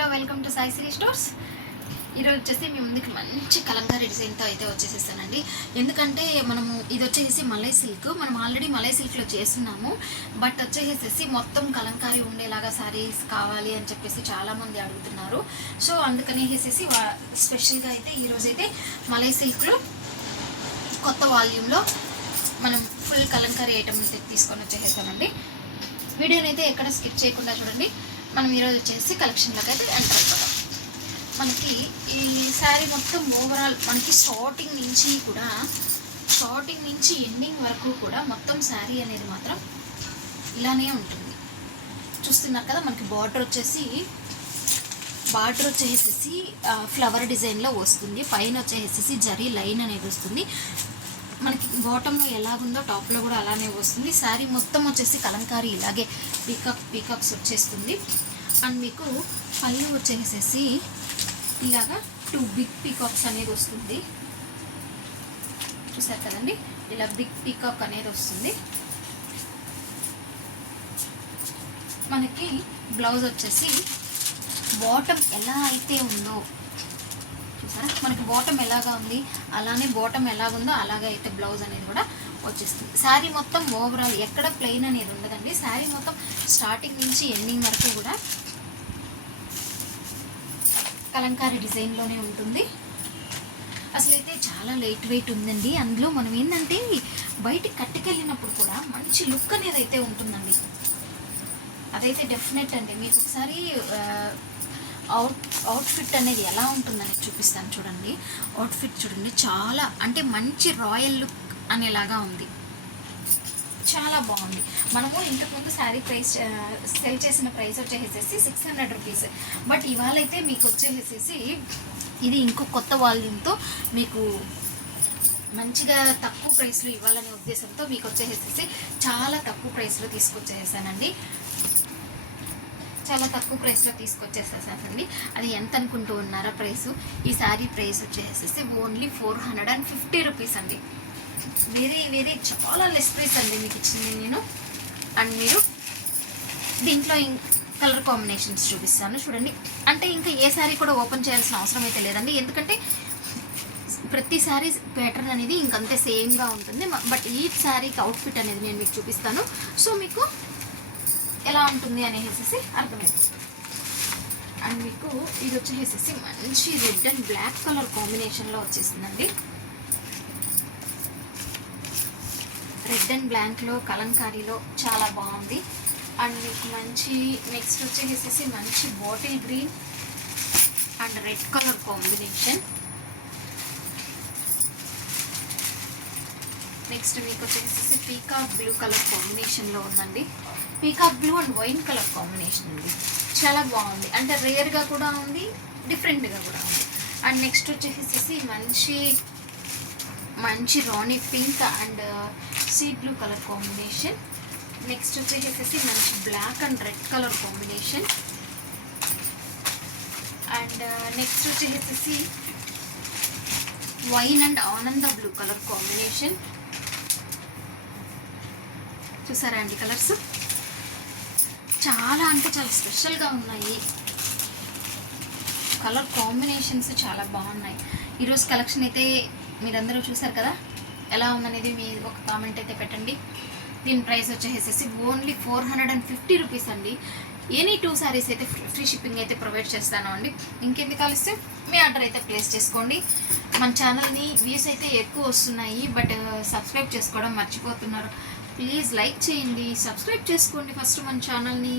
Hello, welcome to Sai Shri stores. ఈరోజు వచ్చేసి మీ ముందుకు మంచి కలంకారీ డిజైన్తో అయితే వచ్చేసేస్తానండి. ఎందుకంటే మనము ఇది వచ్చేసి మలై సిల్క్, మనం ఆల్రెడీ మలై సిల్క్లో చేస్తున్నాము. బట్ వచ్చేసేసి మొత్తం కలంకారీ ఉండేలాగా శారీస్ కావాలి అని చెప్పేసి చాలామంది అడుగుతున్నారు. సో అందుకని వేసేసి స్పెషల్గా అయితే ఈరోజైతే మలై సిల్క్లో కొత్త వాల్యూమ్లో మనం ఫుల్ కలంకారీ ఐటమ్ అయితే తీసుకొని వచ్చేసేస్తానండి. వీడియోని అయితే ఎక్కడ స్కిప్ చేయకుండా చూడండి. మనం ఈరోజు వచ్చేసి కలెక్షన్లోకి అయితే ఎంటర్ అయిపోతాం. మనకి ఈ శారీ మొత్తం ఓవరాల్ మనకి స్టార్టింగ్ నుంచి ఎండింగ్ వరకు కూడా మొత్తం శారీ అనేది మాత్రం ఇలానే ఉంటుంది. చూస్తున్నారు కదా, మనకి బార్డర్ వచ్చేసి ఫ్లవర్ డిజైన్లో వస్తుంది. పైన వచ్చేసి జరీ లైన్ అనేది వస్తుంది. మనకి బాటంలో ఎలాగుందో టాప్లో కూడా అలానే వస్తుంది. శారీ మొత్తం వచ్చేసి కలంకారీ ఇలాగే పీకాక్స్ వచ్చేస్తుంది. అండ్ మీకు పళ్ళు వచ్చేసేసి ఇలాగా 2 బిగ్ పీకాక్స్ అనేది వస్తుంది. చూసారు కదండి, ఇలా బిగ్ పీకాక్ అనేది వస్తుంది. మనకి బ్లౌజ్ వచ్చేసి బాటమ్ ఎలా అయితే ఉందో చూసారా, మనకి బాటమ్ ఎలాగా ఉంది అలానే బాటమ్ ఎలాగుందో అలాగే అయితే బ్లౌజ్ అనేది కూడా వచ్చేస్తుంది. శారీ మొత్తం ఓవరాల్ ఎక్కడ ప్లెయిన్ అనేది ఉండదండి. శారీ మొత్తం స్టార్టింగ్ నుంచి ఎండింగ్ వరకు కూడా కలంకారీ డిజైన్లోనే ఉంటుంది. అసలైతే చాలా లైట్ వెయిట్ ఉందండి. అందులో మనం ఏంటంటే బయటికి కట్టుకెళ్ళినప్పుడు కూడా మంచి లుక్ అనేది అయితే ఉంటుందండి. అదైతే డెఫినెట్ అండి. మీకు ఒకసారి అవుట్ఫిట్ అనేది ఎలా ఉంటుందని చూపిస్తాను చూడండి. అవుట్ఫిట్ చూడండి, చాలా అంటే మంచి రాయల్ లుక్ అనేలాగా ఉంది. చాలా బాగుంది. మనము ఇంతకుముందు శారీ ప్రైస్ సెల్ చేసిన ప్రైస్ వచ్చేసేసి 600 రూపీస్. బట్ ఇవాళ అయితే మీకు వచ్చేసేసి ఇది ఇంకో కొత్త వాల్యూమ్తో మీకు మంచిగా తక్కువ ప్రైస్లో ఇవ్వాలనే ఉద్దేశంతో మీకు వచ్చేసేసి చాలా తక్కువ ప్రైస్లో తీసుకొచ్చేసానండి. చాలా తక్కువ ప్రైస్లో తీసుకొచ్చేసేసానండి. అది ఎంత అనుకుంటూ ఉన్నారా ప్రైసు? ఈ శారీ ప్రైస్ వచ్చేసేసి ఓన్లీ 450 రూపీస్ అండి. వెరీ చాలా లెస్ ప్రైస్ అండి మీకు ఇచ్చింది నేను. అండ్ మీరు దీంట్లో కలర్ కాంబినేషన్స్ చూపిస్తాను చూడండి. అంటే ఇంకా ఏ శారీ కూడా ఓపెన్ చేయాల్సిన అవసరం అయితే లేదండి. ఎందుకంటే ప్రతి శారీ ప్యాటర్న్ అనేది ఇంకంతే సేమ్గా ఉంటుంది. బట్ ఈ శారీకి అవుట్ఫిట్ అనేది నేను మీకు చూపిస్తాను. సో మీకు ఎలా ఉంటుంది అనేసి అర్థమవుతుంది. అండ్ మీకు ఇది వచ్చేసేసి మంచి రెడ్ అండ్ బ్లాక్ కలర్ కాంబినేషన్లో వచ్చేసిందండి. రెడ్ అండ్ బ్లాక్లో కలంకారీలో చాలా బాగుంది. అండ్ మీకు మంచి నెక్స్ట్ వచ్చేసేసి మంచి bottle green and red colour combination. Next మీకు వచ్చేసేసి పీకాక్ బ్లూ కలర్ కాంబినేషన్లో ఉందండి. Peacock blue and wine colour combination ఉంది. చాలా బాగుంది. అంటే రేర్గా కూడా ఉంది, డిఫరెంట్గా కూడా ఉంది. అండ్ నెక్స్ట్ వచ్చేసేసి మంచి రాణి pink and sea blue colour combination. Next వచ్చేసేసి మంచి black and red colour combination. And next వచ్చేసేసి వైన్ అండ్ ఆనంద బ్లూ కలర్ కాంబినేషన్. చూసారా అండి, కలర్స్ చాలా అంటే చాలా స్పెషల్గా ఉన్నాయి. కలర్ కాంబినేషన్స్ చాలా బాగున్నాయి. ఈరోజు కలెక్షన్ అయితే మీరందరూ చూసారు కదా, ఎలా ఉందనేది మీ ఒక కామెంట్ అయితే పెట్టండి. దీని ప్రైస్ వచ్చేసేసి ఓన్లీ 450 రూపీస్ అండి. ఎనీ 2 శారీస్ అయితే ఫ్రీ షిప్పింగ్ అయితే ప్రొవైడ్ చేస్తాను అండి. ఇంకెందుకు కలిస్తే మీ ఆర్డర్ అయితే ప్లేస్ చేసుకోండి. మన ఛానల్ని వ్యూస్ అయితే ఎక్కువ వస్తున్నాయి, బట్ సబ్స్క్రైబ్ చేసుకోవడం మర్చిపోతున్నారు. ప్లీజ్ లైక్ చేయండి, సబ్స్క్రైబ్ చేసుకోండి ఫస్ట్ మన ఛానల్ని.